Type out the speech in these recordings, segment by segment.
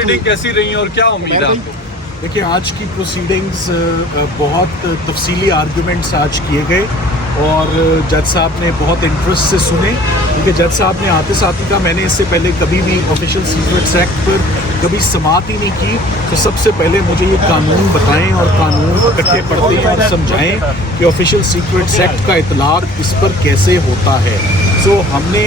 Proceeding कैसी रही और क्या उम्मीद है आपको? देखिए, आज की प्रोसीडिंग्स बहुत तफसीली आर्गूमेंट्स आज किए गए और जज साहब ने बहुत इंटरेस्ट से सुने, क्योंकि जज साहब ने आते साथ ही कहा मैंने इससे पहले कभी भी ऑफिशियल सीक्रेट्स एक्ट पर कभी समाअत ही नहीं की, तो सबसे पहले मुझे ये कानून बताएं और कानून इकट्ठे पढ़ते हैं और समझाएं कि ऑफिशियल सीक्रेट्स एक्ट का इतलाक इस पर कैसे होता है। सो हमने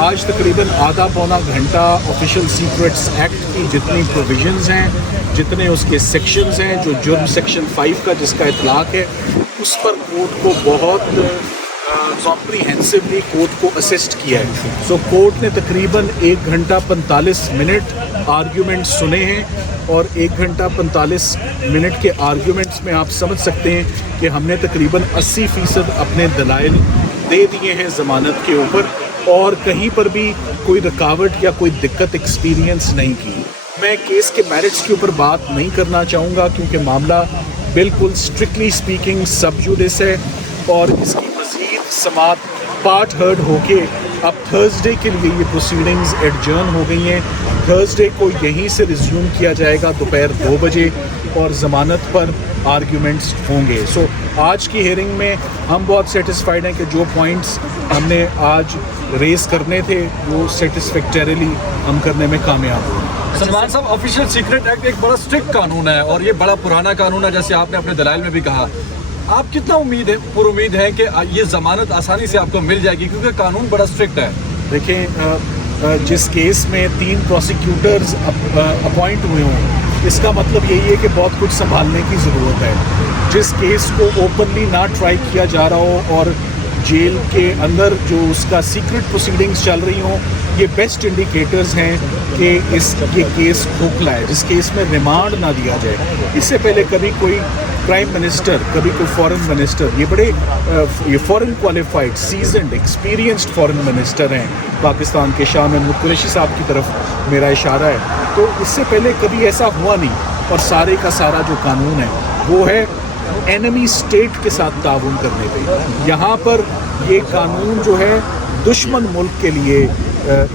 आज तकरीबन आधा पौना घंटा ऑफिशियल सीक्रेट्स एक्ट की जितनी प्रोविजंस हैं, जितने उसके सेक्शंस हैं, जो जुर्म सेक्शन 5 का जिसका इतलाक है, उस पर कोर्ट को बहुत कॉम्प्रीहेंसिवली कोर्ट को असिस्ट किया है। सो कोर्ट ने तकरीबन 1 घंटा 45 मिनट आर्ग्यूमेंट सुने हैं और 1 घंटा 45 मिनट के आर्ग्यूमेंट्स में आप समझ सकते हैं कि हमने तकरीबन 80% अपने दलाइल दे दिए हैं ज़मानत के ऊपर और कहीं पर भी कोई रुकावट या कोई दिक्कत एक्सपीरियंस नहीं की। मैं केस के मेरिट्स के ऊपर बात नहीं करना चाहूँगा क्योंकि मामला बिल्कुल स्ट्रिक्टली स्पीकिंग सब जुडिस है और इसकी मज़ीद समाअत पार्ट हर्ड होके अब थर्सडे के लिए ये प्रोसीडिंग्स एडजर्न हो गई हैं। थर्सडे को यहीं से रिज्यूम किया जाएगा दोपहर 2 बजे और ज़मानत पर आर्ग्यूमेंट्स होंगे। सो आज की हियरिंग में हम बहुत सेटिस्फाइड हैं कि जो पॉइंट्स हमने आज रेस करने थे वो सेटिस्फैक्टरीली हम करने में कामयाब हुए। सलमान साहब, ऑफिशियल सीक्रेट एक्ट एक बड़ा स्ट्रिक्ट कानून है और ये बड़ा पुराना कानून है, जैसे आपने अपने दलाइल में भी कहा। आप कितना पुरुमीद है कि ये ज़मानत आसानी से आपको मिल जाएगी क्योंकि कानून बड़ा स्ट्रिक्ट है? देखें, जिस केस में 3 प्रोसिक्यूटर्स अपॉइंट हुए हों, इसका मतलब यही है कि बहुत कुछ संभालने की ज़रूरत है। जिस केस को ओपनली ना ट्राई किया जा रहा हो और जेल के अंदर जो उसका सीक्रेट प्रोसीडिंग्स चल रही हों, ये बेस्ट इंडिकेटर्स हैं कि ये केस खोखला है। जिस केस में रिमांड ना दिया जाए, इससे पहले कभी कोई प्राइम मिनिस्टर, कभी कोई फॉरेन मिनिस्टर, ये foreign qualified seasoned experienced foreign minister हैं पाकिस्तान के, शाह महमूद कुरैशी साहब की तरफ मेरा इशारा है, तो इससे पहले कभी ऐसा हुआ नहीं। और सारे का सारा जो कानून है वो है एनिमी स्टेट के साथ ताउन करने पे। यहाँ पर ये कानून जो है दुश्मन मुल्क के लिए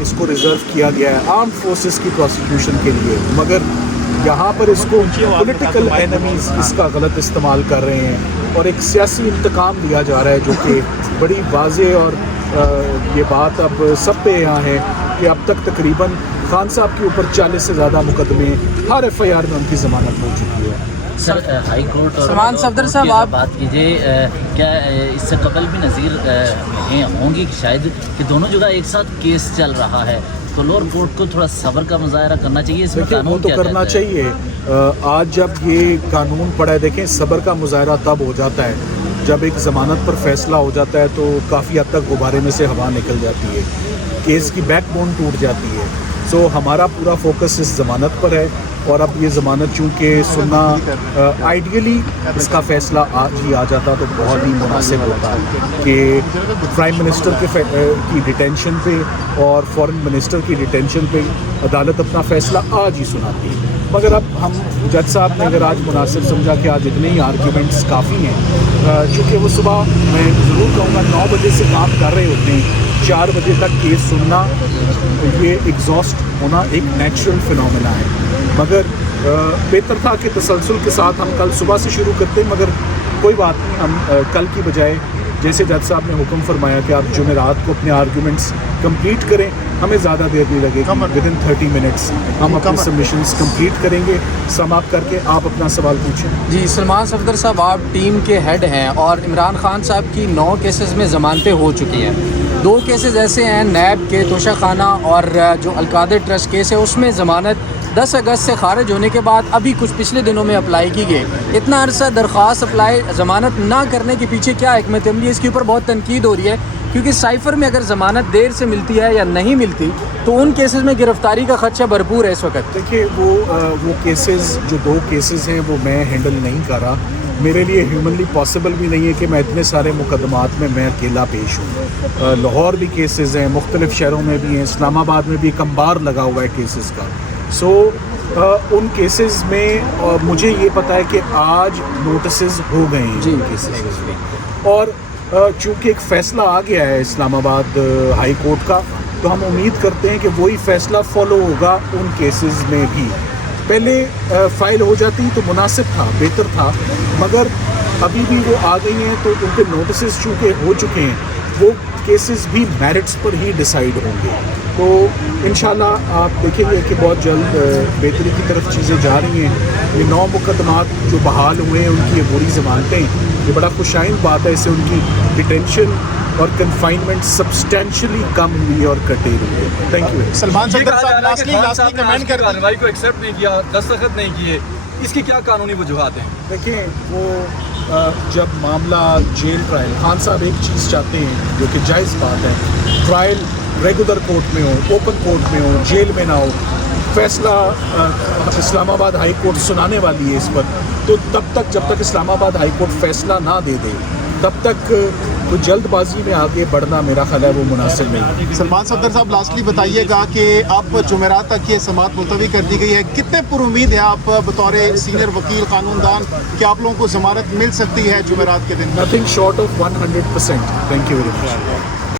इसको रिज़र्व किया गया है, आर्म्ड फोर्सेस की प्रोसिक्यूशन के लिए, मगर यहाँ पर इसको पॉलिटिकल एनिमीज़ इसका गलत इस्तेमाल कर रहे हैं और एक सियासी इंतकाम लिया जा रहा है, जो कि बड़ी वाज़े और ये बात अब सब पे यहाँ है कि अब तक तकरीबन खान साहब के ऊपर 40 से ज़्यादा मुकदमे हर FIR में उनकी ज़मानत हो चुकी है। सर, हाई कोर्ट और सलमान सफदर साहब, आप बात कीजिए, क्या इससे कबल भी नज़ीर होंगी शायद कि दोनों जगह एक साथ केस चल रहा है, तो लोअर कोर्ट को थोड़ा सब्र का मुजाहरा करना चाहिए? इसमें कानून तो करना चाहिए। आज जब ये कानून पड़ा है, देखें, सब्र का मुजाहरा तब हो जाता है जब एक ज़मानत पर फैसला हो जाता है तो काफ़ी हद तक गुब्बारे में से हवा निकल जाती है, केस की बैकबोन टूट जाती है। सो हमारा पूरा फोकस इस ज़मानत पर है और अब ये ज़मानत चूँकि सुनना आइडियली इसका फ़ैसला आज ही आ जाता तो बहुत ही मुनासिब होता कि प्राइम मिनिस्टर की डिटेंशन पे और फॉरेन मिनिस्टर की डिटेंशन पे अदालत अपना फ़ैसला आज ही सुनाती है। मगर अब हम जज साहब ने अगर आज मुनासिब समझा कि आज इतने ही आर्ग्यूमेंट्स काफ़ी हैं, चूँकि वो सुबह मैं ज़रूर कहूँगा 9 बजे से काम कर रहे होते हैं, 4 बजे तक केस सुनना, ये एग्जॉस्ट होना एक नेचुरल फिनोमेना है, मगर बेहतर था कि तसलसल के साथ हम कल सुबह से शुरू करते, मगर कोई बात नहीं, हम कल की बजाय जैसे जज साहब ने हुक्म फरमाया कि आप जुमेरात को अपने आर्ग्यूमेंट्स कंप्लीट करें, हमें ज़्यादा देर नहीं लगेगी, विदिन 30 मिनट्स हम अपने सबमिशंस कंप्लीट करेंगे। समाप्त करके आप अपना सवाल पूछें। जी, सलमान सफदर साहब, आप टीम के हेड हैं और इमरान खान साहब की 9 केसेस में ज़मानतें हो चुकी हैं। 2 केसेस ऐसे हैं नैब के तोशा खाना और जो अलकादर ट्रस्ट केस है, उसमें ज़मानत 10 अगस्त से खारिज होने के बाद अभी कुछ पिछले दिनों में अप्लाई की गई। इतना अरसा दरख्वास्त अप्लाई ज़मानत ना करने के पीछे क्या हिकमत अमली है? इसके ऊपर बहुत तनकीद हो रही है क्योंकि साइफ़र में अगर ज़मानत देर से मिलती है या नहीं मिलती तो उन केसेस में गिरफ्तारी का खदशा भरपूर है इस वक्त। देखिए, वो केसेस जो 2 केसेस हैं वो मैं हैंडल नहीं कर रहा। मेरे लिए ह्यूमनली पॉसिबल भी नहीं है कि मैं इतने सारे मुकदमात में मैं अकेला पेश हूँ। लाहौर भी केसेस हैं, मुख्तलिफ़ शहरों में भी हैं, इस्लामाबाद में भी एक अंबार लगा हुआ है केसेस का। सो उन केसेस में मुझे ये पता है कि आज नोटिसेस हो गए हैं जी केसेस में, और चूँकि एक फ़ैसला आ गया है इस्लामाबाद हाई कोर्ट का, तो हम उम्मीद करते हैं कि वही फ़ैसला फॉलो होगा उन केसेस में भी। پہلے فائل ہو جاتی تو مناسب تھا، بہتر تھا، مگر ابھی بھی وہ آ گئی ہیں تو ان پہ نوٹسز چونکہ ہو چکے ہیں، وہ کیسز بھی میرٹس پر ہی ڈیسائیڈ ہوں گے. تو انشاءاللہ آپ دیکھیں گے کہ بہت جلد بہتری کی طرف چیزیں جا رہی ہیں. یہ 9 مقدمات جو بحال ہوئے ہیں ان کی عبوری ضمانتیں، یہ بڑا خوشائند بات ہے. اس سے ان کی ڈیٹینشن اور کنفائنمنٹ سبسٹینشلی کم ہوئی ہے اور کٹے ہوئی ہے. Thank you. سلمان یہ صدر کہا جا صاحب رہا ہے کہ خان لاسٹلی صاحب نے کمنٹ آج کر کی کارروائی کو ایکسیپٹ نہیں کیا، دستخط نہیں کیے، اس کی کیا قانونی وجوہات ہیں؟ دیکھیں وہ جب معاملہ جیل ٹرائل، خان صاحب ایک چیز چاہتے ہیں جو کہ جائز بات ہے، ٹرائل ریگولر کورٹ میں ہو، اوپن کورٹ میں ہو، جیل میں نہ ہو. فیصلہ اسلام آباد ہائی کورٹ سنانے والی ہے اس پر، تو تب تک جب تک اسلام آباد ہائی کورٹ فیصلہ نہ دے دے تب تک کوئی جلد بازی میں آگے بڑھنا میرا خیال ہے وہ مناسب نہیں. سلمان صدر صاحب لاسٹلی بتائیے گا کہ اب جمعرات تک یہ سماعت ملتوی کر دی گئی ہے، کتنے پر امید ہیں آپ بطور سینئر وکیل قانون دان کہ آپ لوگوں کو ضمانت مل سکتی ہے جمعرات کے دن؟ Nothing short of 100%. Thank you very much.